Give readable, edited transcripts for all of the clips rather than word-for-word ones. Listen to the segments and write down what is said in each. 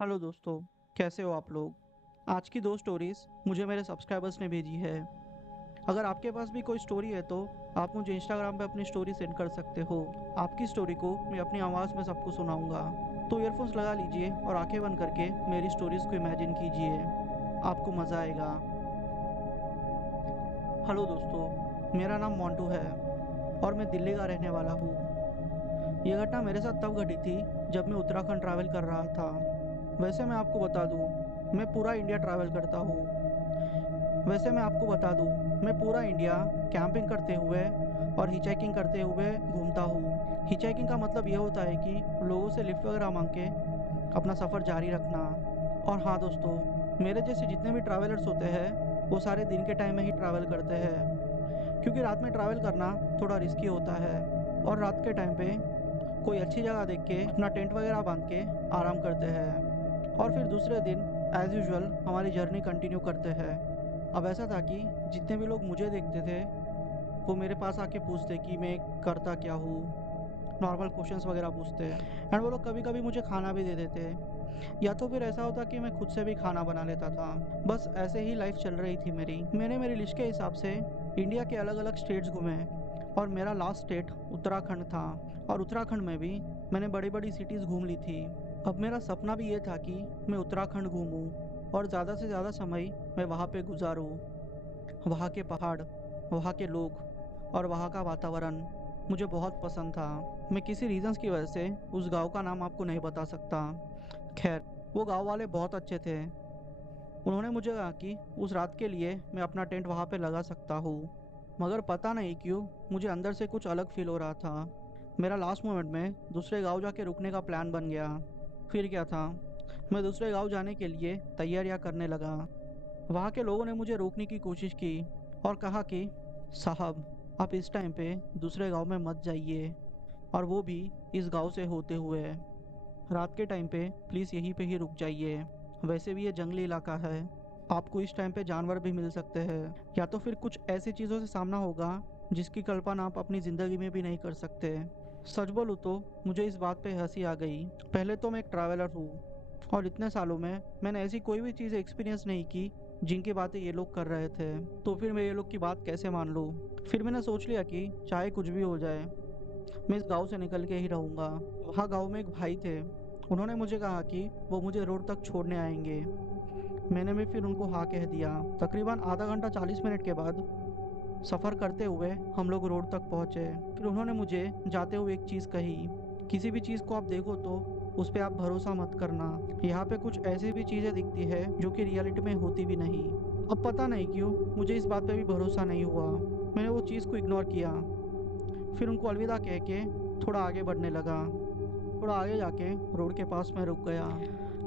Hello दोस्तों, कैसे हो आप लोग। आज की दो स्टोरीज मुझे मेरे सब्सक्राइबर्स ने भेजी है। अगर आपके पास भी कोई स्टोरी है तो आप मुझे इंस्टाग्राम पे अपनी स्टोरी सेंड कर सकते हो। आपकी स्टोरी को मैं अपनी आवाज़ में सबको सुनाऊंगा। तो ईयरफोन्स लगा लीजिए और आंखें बंद करके मेरी स्टोरीज को इमेजिन कीजिए। आपको मज़ा आएगा। हेलो दोस्तों, मेरा नाम मोंटू है और मैं दिल्ली का रहने वाला हूँ। ये घटना मेरे साथ तब घटी थी जब मैं उत्तराखंड ट्रैवल कर रहा था। वैसे मैं आपको बता दूँ, मैं पूरा इंडिया ट्रैवल करता हूँ। वैसे मैं आपको बता दूं, मैं पूरा इंडिया कैंपिंग करते हुए और हिचहाइकिंग करते हुए घूमता हूँ। हिचहाइकिंग का मतलब ये होता है कि लोगों से लिफ्ट वगैरह मांग के अपना सफ़र जारी रखना। और हाँ दोस्तों, मेरे जैसे जितने भी ट्रैवलर्स होते हैं वो सारे दिन के टाइम में ही ट्रैवल करते हैं, क्योंकि रात में ट्रैवल करना थोड़ा रिस्की होता है। और रात के टाइम पे कोई अच्छी जगह देख के अपना टेंट वगैरह बांध के आराम करते हैं और फिर दूसरे दिन एज यूजुअल हमारी जर्नी कंटिन्यू करते हैं। अब ऐसा था कि जितने भी लोग मुझे देखते थे वो मेरे पास आके पूछते कि मैं करता क्या हूँ, नॉर्मल क्वेश्चंस वगैरह पूछते। एंड वो लोग कभी कभी मुझे खाना भी दे देते, या तो फिर ऐसा होता कि मैं खुद से भी खाना बना लेता था। बस ऐसे ही लाइफ चल रही थी मेरी। मैंने मेरी लिस्ट के हिसाब से इंडिया के अलग अलग स्टेट्स घूमे और मेरा लास्ट स्टेट उत्तराखंड था। और उत्तराखंड में भी मैंने बड़ी बड़ी सिटीज़ घूम ली थी। अब मेरा सपना भी ये था कि मैं उत्तराखंड घूमूं और ज़्यादा से ज़्यादा समय मैं वहाँ पे गुजारूं। वहाँ के पहाड़, वहाँ के लोग और वहाँ का वातावरण मुझे बहुत पसंद था। मैं किसी रीजंस की वजह से उस गांव का नाम आपको नहीं बता सकता। खैर, वो गांव वाले बहुत अच्छे थे। उन्होंने मुझे कहा कि उस रात के लिए मैं अपना टेंट वहाँ पे लगा सकता हूँ। मगर पता नहीं क्यों मुझे अंदर से कुछ अलग फील हो रहा था। मेरा लास्ट मोमेंट में दूसरे गांव जाके रुकने का प्लान बन गया। फिर क्या था, मैं दूसरे गांव जाने के लिए तैयारियां करने लगा। वहाँ के लोगों ने मुझे रोकने की कोशिश की और कहा कि साहब, आप इस टाइम पे दूसरे गांव में मत जाइए, और वो भी इस गांव से होते हुए। रात के टाइम पे प्लीज़ यहीं पे ही रुक जाइए। वैसे भी ये जंगली इलाका है, आपको इस टाइम पे जानवर भी मिल सकते हैं, या तो फिर कुछ ऐसी चीज़ों से सामना होगा जिसकी कल्पना आप अपनी ज़िंदगी में भी नहीं कर सकते। सच बोलूँ तो मुझे इस बात पे हंसी आ गई। पहले तो मैं एक ट्रैवलर हूँ और इतने सालों में मैंने ऐसी कोई भी चीज़ एक्सपीरियंस नहीं की जिनकी बातें ये लोग कर रहे थे। तो फिर मैं ये लोग की बात कैसे मान लूँ। फिर मैंने सोच लिया कि चाहे कुछ भी हो जाए, मैं इस गांव से निकल के ही रहूँगा। वहाँ गांव में एक भाई थे, उन्होंने मुझे कहा कि वो मुझे रोड तक छोड़ने आएंगे। मैंने भी फिर उनको हाँ कह दिया। तकरीबन आधा घंटा 40 मिनट के बाद सफ़र करते हुए हम लोग रोड तक पहुँचे। फिर उन्होंने मुझे जाते हुए एक चीज़ कही, किसी भी चीज़ को आप देखो तो उस पर आप भरोसा मत करना। यहाँ पे कुछ ऐसी भी चीज़ें दिखती है जो कि रियलिटी में होती भी नहीं। अब पता नहीं क्यों मुझे इस बात पे भी भरोसा नहीं हुआ। मैंने वो चीज़ को इग्नोर किया। फिर उनको अलविदा कह के थोड़ा आगे बढ़ने लगा। थोड़ा आगे जाके रोड के पास में रुक गया।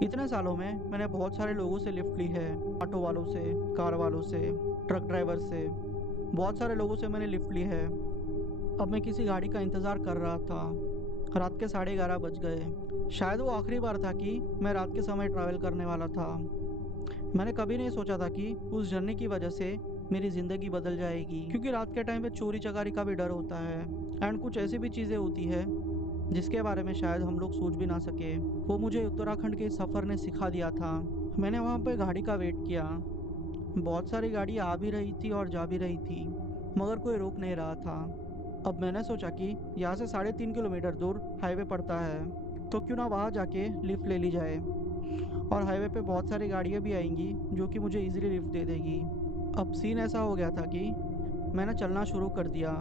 इतने सालों में मैंने बहुत सारे लोगों से लिफ्ट ली है, ऑटो वालों से, कार वालों से, ट्रक ड्राइवर से, बहुत सारे लोगों से मैंने लिफ्ट ली है। अब मैं किसी गाड़ी का इंतज़ार कर रहा था। रात के 11:30 बज गए। शायद वो आखिरी बार था कि मैं रात के समय ट्रैवल करने वाला था। मैंने कभी नहीं सोचा था कि उस जर्नी की वजह से मेरी ज़िंदगी बदल जाएगी, क्योंकि रात के टाइम पे चोरी चकारी का भी डर होता है। एंड कुछ ऐसी भी चीज़ें होती है जिसके बारे में शायद हम लोग सोच भी ना सके। वो मुझे उत्तराखंड के सफ़र ने सिखा दिया था। मैंने वहाँ पे गाड़ी का वेट किया। बहुत सारी गाड़ी आ भी रही थी और जा भी रही थी, मगर कोई रोक नहीं रहा था। अब मैंने सोचा कि यहाँ से 3.5 किलोमीटर दूर हाईवे पड़ता है, तो क्यों ना वहाँ जाके लिफ्ट ले ली जाए। और हाईवे पे बहुत सारी गाड़ियाँ भी आएंगी जो कि मुझे इजीली लिफ्ट दे देगी। अब सीन ऐसा हो गया था कि मैंने चलना शुरू कर दिया,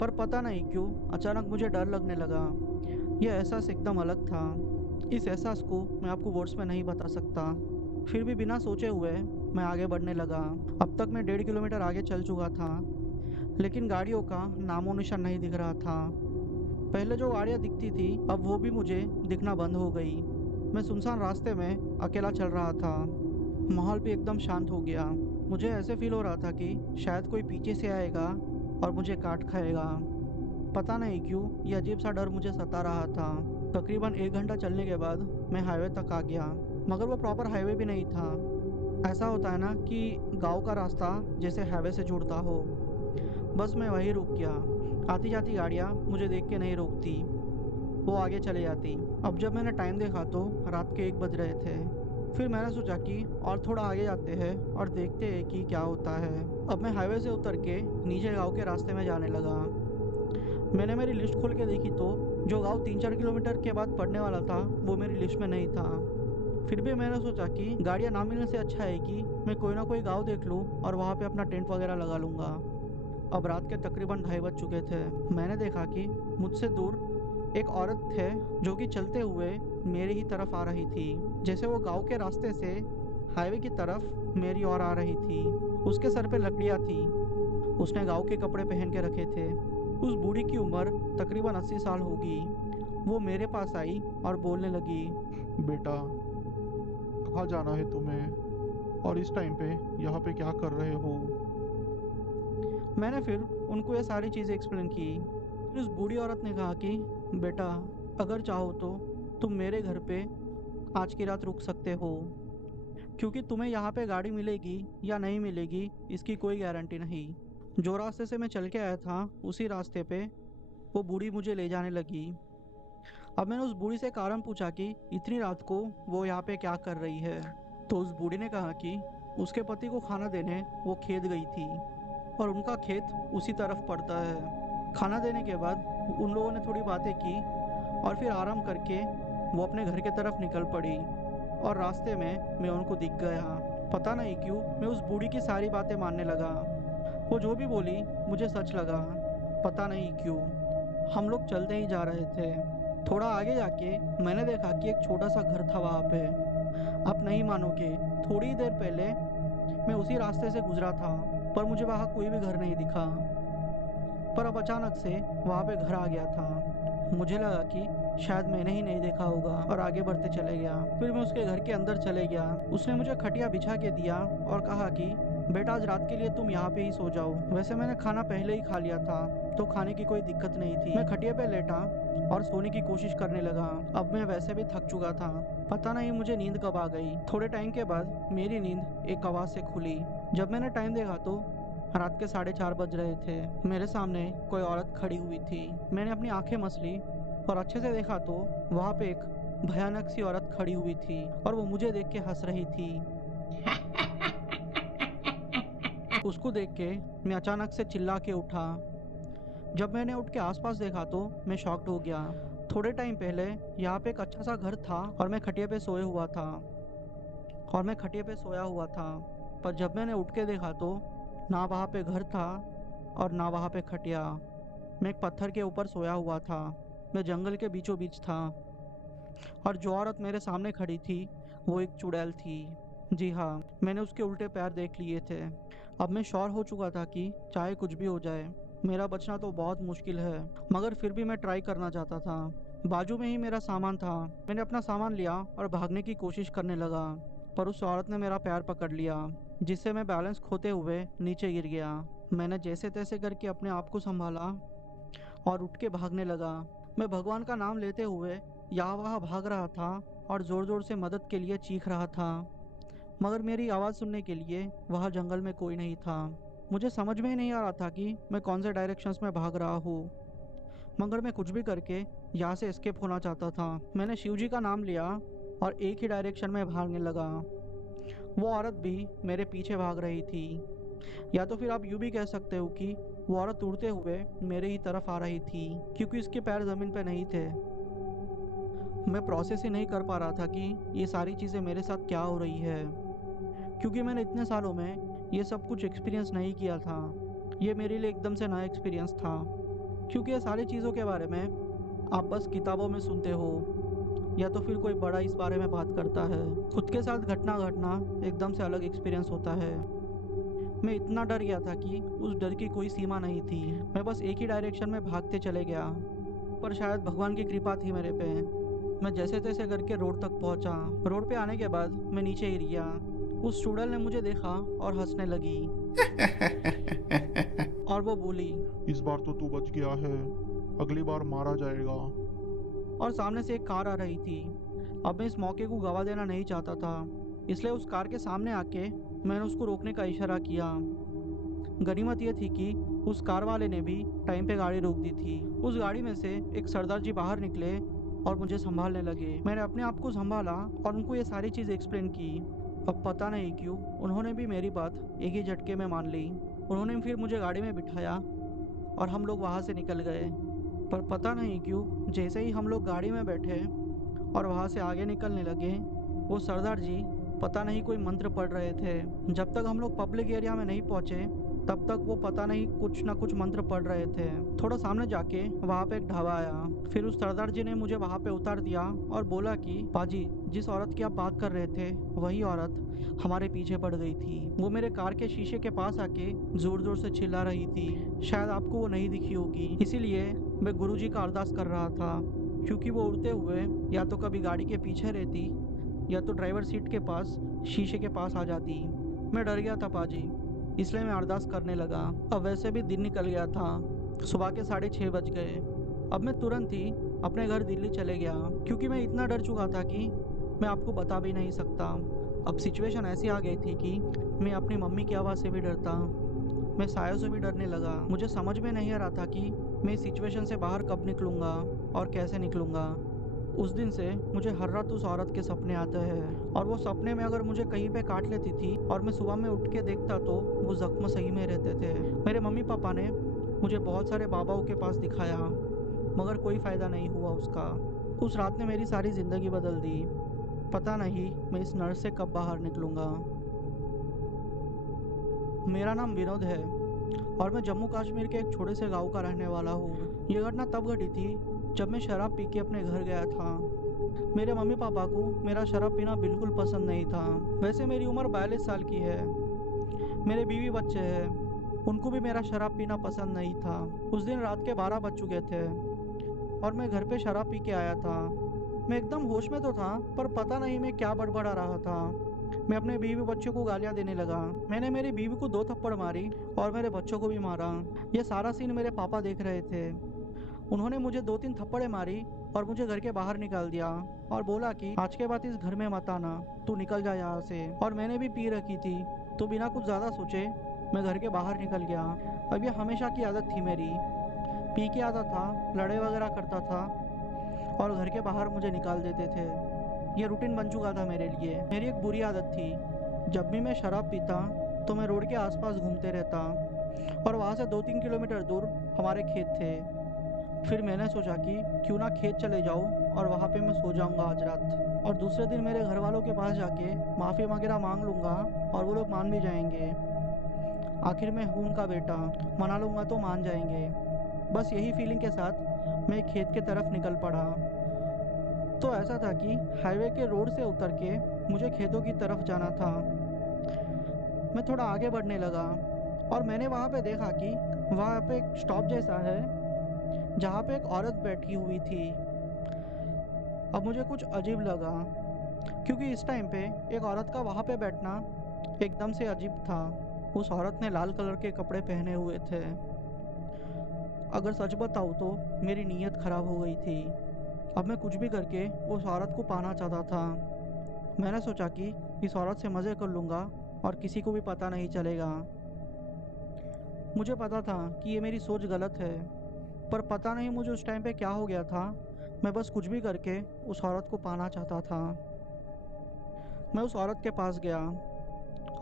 पर पता नहीं क्यों अचानक मुझे डर लगने लगा। यह एहसास एकदम अलग था। इस एहसास को मैं आपको वर्ड्स में नहीं बता सकता। फिर भी बिना सोचे हुए मैं आगे बढ़ने लगा। अब तक मैं 1.5 किलोमीटर आगे चल चुका था, लेकिन गाड़ियों का नामो निशान नहीं दिख रहा था। पहले जो गाड़ियाँ दिखती थी अब वो भी मुझे दिखना बंद हो गई। मैं सुनसान रास्ते में अकेला चल रहा था। माहौल भी एकदम शांत हो गया। मुझे ऐसे फील हो रहा था कि शायद कोई पीछे से आएगा और मुझे काट खाएगा। पता नहीं क्यों ये अजीब सा डर मुझे सता रहा था। तकरीबन 1 घंटा चलने के बाद मैं हाईवे तक आ गया, मगर वो प्रॉपर हाईवे भी नहीं था। ऐसा होता है ना कि गांव का रास्ता जैसे हाईवे से जुड़ता हो। बस मैं वहीं रुक गया। आती जाती गाड़ियाँ मुझे देख के नहीं रोकती। वो आगे चले जाती। अब जब मैंने टाइम देखा तो रात के 1 बज रहे थे। फिर मैंने सोचा कि और थोड़ा आगे जाते हैं और देखते हैं कि क्या होता है। अब मैं हाईवे से उतर के नीचे गांव के रास्ते में जाने लगा। मैंने मेरी लिस्ट खोल के देखी तो जो गांव 3-4 किलोमीटर के बाद पड़ने वाला था वो मेरी लिस्ट में नहीं था। फिर भी मैंने सोचा कि गाड़ियाँ ना मिलने से अच्छा है कि मैं कोई ना कोई गांव देख लूँ और वहाँ पे अपना टेंट वगैरह लगा लूँगा। अब रात के तकरीबन 2:30 बज चुके थे। मैंने देखा कि मुझसे दूर एक औरत थे जो कि चलते हुए मेरी ही तरफ आ रही थी, जैसे वो गांव के रास्ते से हाईवे की तरफ मेरी ओर आ रही थी। उसके सर पे लकड़ियाँ थी। उसने गांव के कपड़े पहन के रखे थे। उस बूढ़ी की उम्र तकरीबन 80 साल होगी। वो मेरे पास आई और बोलने लगी। बेटा, कहाँ जाना है तुम्हें और इस टाइम पे यहाँ पे क्या कर रहे हो? मैंने फिर उनको ये सारी चीज़ें एक्सप्लेन की। फिर उस बूढ़ी औरत ने कहा कि बेटा, अगर चाहो तो तुम मेरे घर पे आज की रात रुक सकते हो, क्योंकि तुम्हें यहाँ पे गाड़ी मिलेगी या नहीं मिलेगी इसकी कोई गारंटी नहीं। जो रास्ते से मैं चल के आया था उसी रास्ते पे वो बूढ़ी मुझे ले जाने लगी। अब मैंने उस बूढ़ी से कारण पूछा कि इतनी रात को वो यहाँ पे क्या कर रही है। तो उस बूढ़ी ने कहा कि उसके पति को खाना देने वो खेत गई थी और उनका खेत उसी तरफ पड़ता है। खाना देने के बाद उन लोगों ने थोड़ी बातें की और फिर आराम करके वो अपने घर की तरफ निकल पड़ी और रास्ते में मैं उनको दिख गया। पता नहीं क्यों मैं उस बूढ़ी की सारी बातें मानने लगा। वो जो भी बोली मुझे सच लगा। पता नहीं क्यों। हम लोग चलते ही जा रहे थे। थोड़ा आगे जाके मैंने देखा कि एक छोटा सा घर था वहाँ पे। आप नहीं मानोगे, थोड़ी देर पहले मैं उसी रास्ते से गुजरा था पर मुझे वहाँ कोई भी घर नहीं दिखा। पर अब अचानक से वहाँ पे घर आ गया था। मुझे लगा कि शायद मैंने ही नहीं देखा होगा और आगे बढ़ते चले गया। फिर मैं उसके घर के अंदर चले गया। उसने मुझे खटिया बिछा के दिया और कहा कि बेटा, आज रात के लिए तुम यहाँ पे ही सो जाओ। वैसे मैंने खाना पहले ही खा लिया था तो खाने की कोई दिक्कत नहीं थी। मैं खटिया पे लेटा और सोने की कोशिश करने लगा। अब मैं वैसे भी थक चुका था। पता नहीं मुझे नींद कब आ गई। थोड़े टाइम के बाद मेरी नींद एक आवाज़ से खुली। जब मैंने टाइम देखा तो रात के 4:30 बज रहे थे। मेरे सामने कोई औरत खड़ी हुई थी। मैंने अपनी आंखें मस ली और अच्छे से देखा तो वहाँ पे एक भयानक सी औरत खड़ी हुई थी और वो मुझे देख के हंस रही थी। उसको देख के मैं अचानक से चिल्ला के उठा। जब मैंने उठ के आसपास देखा तो मैं शॉक्ड हो गया। थोड़े टाइम पहले यहाँ पे एक अच्छा सा घर था और मैं खटिया पे सोया हुआ था। पर जब मैंने उठ के देखा तो ना वहाँ पे घर था और ना वहाँ पे खटिया। मैं एक पत्थर के ऊपर सोया हुआ था। मैं जंगल के बीचों बीच था और जो औरत मेरे सामने खड़ी थी वो एक चुड़ैल थी। जी हाँ, मैंने उसके उल्टे पैर देख लिए थे। अब मैं श्योर हो चुका था कि चाहे कुछ भी हो जाए मेरा बचना तो बहुत मुश्किल है, मगर फिर भी मैं ट्राई करना चाहता था। बाजू में ही मेरा सामान था। मैंने अपना सामान लिया और भागने की कोशिश करने लगा, पर उस औरत ने मेरा पैर पकड़ लिया, जिससे मैं बैलेंस खोते हुए नीचे गिर गया। मैंने जैसे तैसे करके अपने आप को संभाला और उठ के भागने लगा। मैं भगवान का नाम लेते हुए यहाँ वहाँ भाग रहा था और ज़ोर ज़ोर से मदद के लिए चीख रहा था, मगर मेरी आवाज़ सुनने के लिए वहाँ जंगल में कोई नहीं था। मुझे समझ में ही नहीं आ रहा था कि मैं कौन से डायरेक्शंस में भाग रहा हूँ, मगर मैं कुछ भी करके यहाँ से एस्केप होना चाहता था। मैंने शिव जी का नाम लिया और एक ही डायरेक्शन में भागने लगा। वो औरत भी मेरे पीछे भाग रही थी, या तो फिर आप यूँ भी कह सकते हो कि वो औरत उड़ते हुए मेरे ही तरफ आ रही थी, क्योंकि उसके पैर ज़मीन पे नहीं थे। मैं प्रोसेस ही नहीं कर पा रहा था कि ये सारी चीज़ें मेरे साथ क्या हो रही है, क्योंकि मैंने इतने सालों में ये सब कुछ एक्सपीरियंस नहीं किया था। ये मेरे लिए एकदम से नया एक्सपीरियंस था, क्योंकि ये सारी चीज़ों के बारे में आप बस किताबों में सुनते हो या तो फिर कोई बड़ा इस बारे में बात करता है। खुद के साथ घटना घटना एकदम से अलग एक्सपीरियंस होता है। मैं इतना डर गया था कि उस डर की कोई सीमा नहीं थी। मैं बस एक ही डायरेक्शन में भागते चले गया, पर शायद भगवान की कृपा थी मेरे पे। मैं जैसे तैसे करके रोड तक पहुंचा। रोड पे आने के बाद मैं नीचे गिर गया। उस चुड़ैल ने मुझे देखा और हंसने लगी और वो बोली। इस बार तो तू बच गया है, अगली बार मारा जाएगा। और सामने से एक कार आ रही थी। अब मैं इस मौके को गवा देना नहीं चाहता था, इसलिए उस कार के सामने आके मैंने उसको रोकने का इशारा किया। गनीमत यह थी कि उस कार वाले ने भी टाइम पे गाड़ी रोक दी थी। उस गाड़ी में से एक सरदार जी बाहर निकले और मुझे संभालने लगे। मैंने अपने आप को संभाला और उनको ये सारी चीज़ एक्सप्लेन की। अब पता नहीं क्यों उन्होंने भी मेरी बात एक ही झटके में मान ली। उन्होंने फिर मुझे गाड़ी में बिठाया और हम लोग वहाँ से निकल गए। पर पता नहीं क्यों जैसे ही हम लोग गाड़ी में बैठे और वहाँ से आगे निकलने लगे, वो सरदार जी पता नहीं कोई मंत्र पढ़ रहे थे। जब तक हम लोग पब्लिक एरिया में नहीं पहुँचे तब तक वो पता नहीं कुछ ना कुछ मंत्र पढ़ रहे थे। थोड़ा सामने जाके वहाँ पे एक ढाबा आया। फिर उस सरदार जी ने मुझे वहाँ पे उतार दिया और बोला कि पाजी, जिस औरत की आप बात कर रहे थे वही औरत हमारे पीछे पड़ गई थी। वो मेरे कार के शीशे के पास आके जोर जोर से चिल्ला रही थी। शायद आपको वो नहीं दिखी होगी, इसीलिए मैं गुरुजी का अरदास कर रहा था, क्योंकि वो उड़ते हुए या तो कभी गाड़ी के पीछे रहती या तो ड्राइवर सीट के पास शीशे के पास आ जाती। मैं डर गया था पाजी, इसलिए मैं अरदास करने लगा। अब वैसे भी दिन निकल गया था, सुबह के 6:30 बज गए। अब मैं तुरंत ही अपने घर दिल्ली चले गया, क्योंकि मैं इतना डर चुका था कि मैं आपको बता भी नहीं सकता। अब सिचुएशन ऐसी आ गई थी कि मैं अपनी मम्मी की आवाज़ से भी डरता, मैं सायों से भी डरने लगा। मुझे समझ में नहीं आ रहा था कि मैं इस सिचुएशन से बाहर कब निकलूंगा और कैसे निकलूंगा। उस दिन से मुझे हर रात उस औरत के सपने आते हैं, और वो सपने में अगर मुझे कहीं पे काट लेती थी और मैं सुबह में उठ के देखता तो वो जख्म सही में रहते थे। मेरे मम्मी पापा ने मुझे बहुत सारे बाबाओं के पास दिखाया, मगर कोई फ़ायदा नहीं हुआ उसका। उस रात ने मेरी सारी ज़िंदगी बदल दी। पता नहीं मैं इस नर्क से कब बाहर निकलूंगा। मेरा नाम विनोद है और मैं जम्मू कश्मीर के एक छोटे से गांव का रहने वाला हूँ। ये घटना तब घटी थी जब मैं शराब पी के अपने घर गया था। मेरे मम्मी पापा को मेरा शराब पीना बिल्कुल पसंद नहीं था। वैसे मेरी उम्र 42 साल की है, मेरे बीवी बच्चे हैं, उनको भी मेरा शराब पीना पसंद नहीं था। उस दिन रात के 12 बज चुके थे और मैं घर पे शराब पी के आया था। मैं एकदम होश में तो था, पर पता नहीं मैं क्या बड़बड़ा रहा था। मैं अपने बीवी बच्चों को गालियां देने लगा। मैंने मेरी बीवी को 2 थप्पड़ मारी और मेरे बच्चों को भी मारा। ये सारा सीन मेरे पापा देख रहे थे। उन्होंने मुझे 2-3 थप्पड़े मारी और मुझे घर के बाहर निकाल दिया और बोला कि आज के बाद इस घर में मत आना, तू निकल जा यहाँ से। और मैंने भी पी रखी थी, तो बिना कुछ ज़्यादा सोचे मैं घर के बाहर निकल गया। अब ये हमेशा की आदत थी मेरी, पी के आता था, लड़ाई वगैरह करता था और घर के बाहर मुझे निकाल देते थे। ये रूटीन बन चुका था मेरे लिए। मेरी एक बुरी आदत थी, जब भी मैं शराब पीता तो मैं रोड के आसपास घूमते रहता और वहाँ से 2-3 किलोमीटर दूर हमारे खेत थे। फिर मैंने सोचा कि क्यों ना खेत चले जाऊँ और वहाँ पे मैं सो जाऊँगा आज रात, और दूसरे दिन मेरे घर वालों के पास जाके माफ़ी वगैरह मांग लूँगा और वो लोग मान भी जाएंगे। आखिर मैं हूँ उनका बेटा, मना लूँगा तो मान जाएंगे। बस यही फीलिंग के साथ मैं खेत के तरफ निकल पड़ा। तो ऐसा था कि हाईवे के रोड से उतर के मुझे खेतों की तरफ जाना था। मैं थोड़ा आगे बढ़ने लगा और मैंने वहाँ पे देखा कि वहाँ पे एक स्टॉप जैसा है जहाँ पे एक औरत बैठी हुई थी। अब मुझे कुछ अजीब लगा, क्योंकि इस टाइम पे एक औरत का वहाँ पे बैठना एकदम से अजीब था। उस औरत ने लाल कलर के कपड़े पहने हुए थे। अगर सच बताऊँ तो मेरी नीयत खराब हो गई थी। अब मैं कुछ भी करके उस औरत को पाना चाहता था। मैंने सोचा कि इस औरत से मज़े कर लूँगा और किसी को भी पता नहीं चलेगा। मुझे पता था कि ये मेरी सोच गलत है, पर पता नहीं मुझे उस टाइम पे क्या हो गया था। मैं बस कुछ भी करके उस औरत को पाना चाहता था। मैं उस औरत के पास गया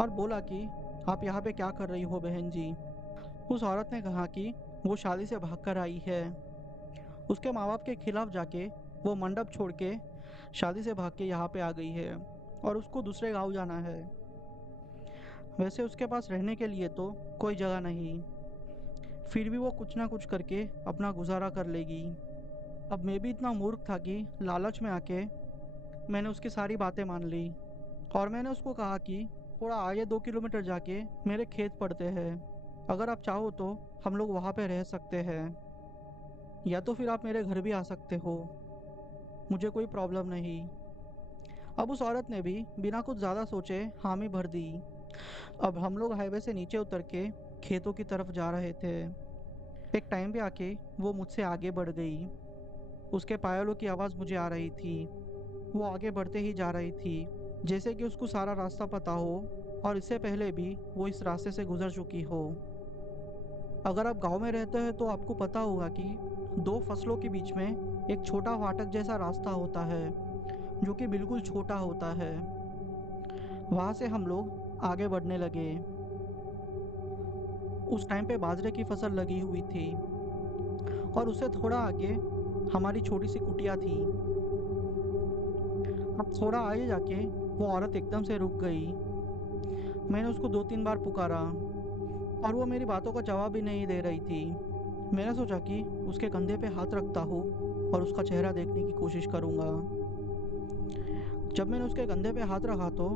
और बोला कि आप यहाँ पे क्या कर रही हो बहन जी। उस औरत ने कहा कि वो शादी से भागकर आई है। उसके माँ बाप के खिलाफ जाके वो मंडप छोड़ के शादी से भाग के यहाँ पे आ गई है और उसको दूसरे गांव जाना है। वैसे उसके पास रहने के लिए तो कोई जगह नहीं, फिर भी वो कुछ ना कुछ करके अपना गुजारा कर लेगी। अब मैं भी इतना मूर्ख था कि लालच में आके मैंने उसकी सारी बातें मान ली और मैंने उसको कहा कि थोड़ा आगे 2 किलोमीटर जाके मेरे खेत पड़ते हैं, अगर आप चाहो तो हम लोग वहाँ पे रह सकते हैं, या तो फिर आप मेरे घर भी आ सकते हो, मुझे कोई प्रॉब्लम नहीं। अब उस औरत ने भी बिना कुछ ज़्यादा सोचे हामी भर दी। अब हम लोग हाईवे से नीचे उतर के खेतों की तरफ जा रहे थे। एक टाइम पे आके वो मुझसे आगे बढ़ गई। उसके पायलों की आवाज़ मुझे आ रही थी। वो आगे बढ़ते ही जा रही थी, जैसे कि उसको सारा रास्ता पता हो और इससे पहले भी वो इस रास्ते से गुजर चुकी हो। अगर आप गांव में रहते हैं तो आपको पता होगा कि 2 फसलों के बीच में एक छोटा फाटक जैसा रास्ता होता है जो कि बिल्कुल छोटा होता है। वहाँ से हम लोग आगे बढ़ने लगे। उस टाइम पे बाजरे की फसल लगी हुई थी और उससे थोड़ा आगे हमारी छोटी सी कुटिया थी। अब थोड़ा आगे जाके वो औरत एकदम से रुक गई। मैंने उसको 2-3 बार पुकारा और वो मेरी बातों का जवाब ही नहीं दे रही थी। मैंने सोचा कि उसके कंधे पे हाथ रखता हूँ और उसका चेहरा देखने की कोशिश करूँगा। जब मैंने उसके कंधे पे हाथ रखा तो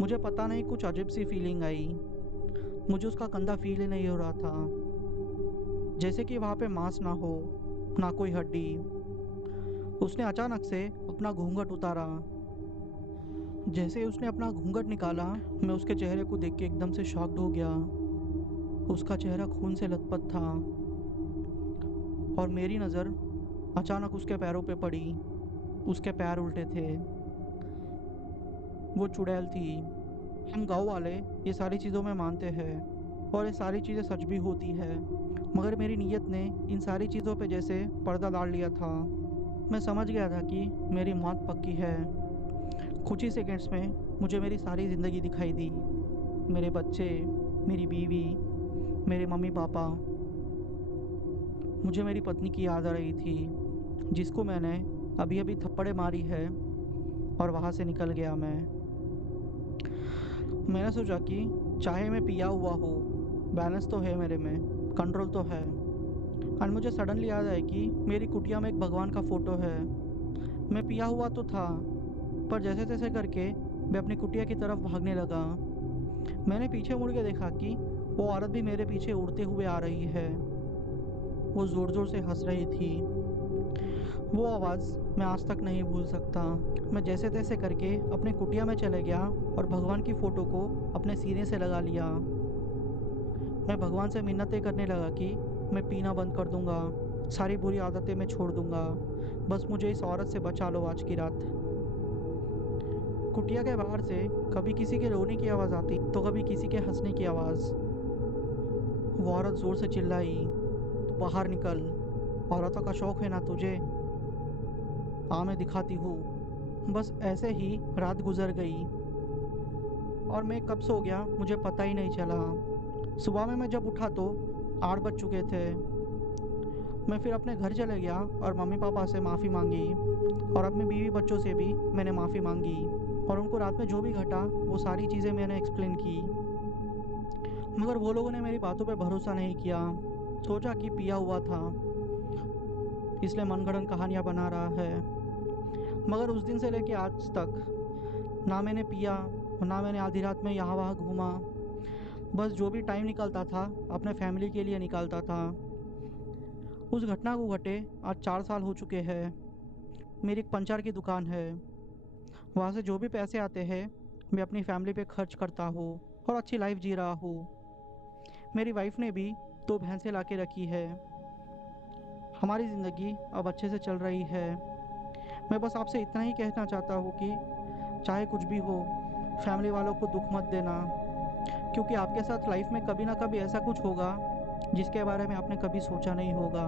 मुझे पता नहीं कुछ अजीब सी फीलिंग आई। मुझे उसका कंधा फील ही नहीं हो रहा था, जैसे कि वहाँ पे मांस ना हो, ना कोई हड्डी। उसने अचानक से अपना घूंघट उतारा। जैसे ही उसने अपना घूंघट निकाला, मैं उसके चेहरे को देख के एकदम से शॉक्ड हो गया। उसका चेहरा खून से लथपथ था और मेरी नज़र अचानक उसके पैरों पे पड़ी। उसके पैर उल्टे थे। वो चुड़ैल थी। हम गाँव वाले ये सारी चीज़ों में मानते हैं और ये सारी चीज़ें सच भी होती है, मगर मेरी नीयत ने इन सारी चीज़ों पे जैसे पर्दा डाल लिया था। मैं समझ गया था कि मेरी मौत पक्की है। कुछ ही सेकंड्स में मुझे मेरी सारी ज़िंदगी दिखाई दी। मेरे बच्चे, मेरी बीवी, मेरे मम्मी पापा। मुझे मेरी पत्नी की याद आ रही थी, जिसको मैंने अभी अभी थप्पड़े मारी है, और वहाँ से निकल गया मैं। मैंने सोचा कि चाहे मैं पिया हुआ हूँ, बैलेंस तो है मेरे में, कंट्रोल तो है। और मुझे सडनली याद आया कि मेरी कुटिया में एक भगवान का फोटो है। मैं पिया हुआ तो था, पर जैसे तैसे करके मैं अपनी कुटिया की तरफ भागने लगा। मैंने पीछे मुड़ के देखा कि वो औरत भी मेरे पीछे उड़ते हुए आ रही है। वो जोर जोर से हंस रही थी। वो आवाज़ मैं आज तक नहीं भूल सकता। मैं जैसे तैसे करके अपने कुटिया में चले गया और भगवान की फ़ोटो को अपने सीने से लगा लिया। मैं भगवान से मिन्नतें करने लगा कि मैं पीना बंद कर दूंगा, सारी बुरी आदतें मैं छोड़ दूंगा, बस मुझे इस औरत से बचा लो आज की रात। कुटिया के बाहर से कभी किसी के रोने की आवाज़ आती तो कभी किसी के हंसने की आवाज़। वो औरत ज़ोर से चिल्लाई, "तू बाहर निकल, औरतों का शौक है ना तुझे? हाँ मैं दिखाती हूँ।" बस ऐसे ही रात गुजर गई और मैं कब सो गया मुझे पता ही नहीं चला। सुबह में मैं जब उठा तो 8 बज चुके थे। मैं फिर अपने घर चले गया और मम्मी पापा से माफ़ी मांगी और अपने बीवी बच्चों से भी मैंने माफ़ी मांगी और उनको रात में जो भी घटा वो सारी चीज़ें मैंने एक्सप्लेन की। मगर वो लोगों ने मेरी बातों पे भरोसा नहीं किया। सोचा कि पिया हुआ था, इसलिए मनगढ़ंत कहानियाँ बना रहा है। मगर उस दिन से लेके आज तक ना मैंने पिया और ना मैंने आधी रात में यहाँ वहाँ घूमा। बस जो भी टाइम निकलता था अपने फैमिली के लिए निकालता था। उस घटना को घटे आज 4 साल हो चुके हैं। मेरी एक पंचर की दुकान है। वहाँ से जो भी पैसे आते हैं मैं अपनी फैमिली पे खर्च करता हूँ और अच्छी लाइफ जी रहा हूँ। मेरी वाइफ ने भी 2 भैंसें ला के रखी है। हमारी ज़िंदगी अब अच्छे से चल रही है। मैं बस आपसे इतना ही कहना चाहता हूँ कि चाहे कुछ भी हो, फैमिली वालों को दुख मत देना, क्योंकि आपके साथ लाइफ में कभी ना कभी ऐसा कुछ होगा जिसके बारे में आपने कभी सोचा नहीं होगा।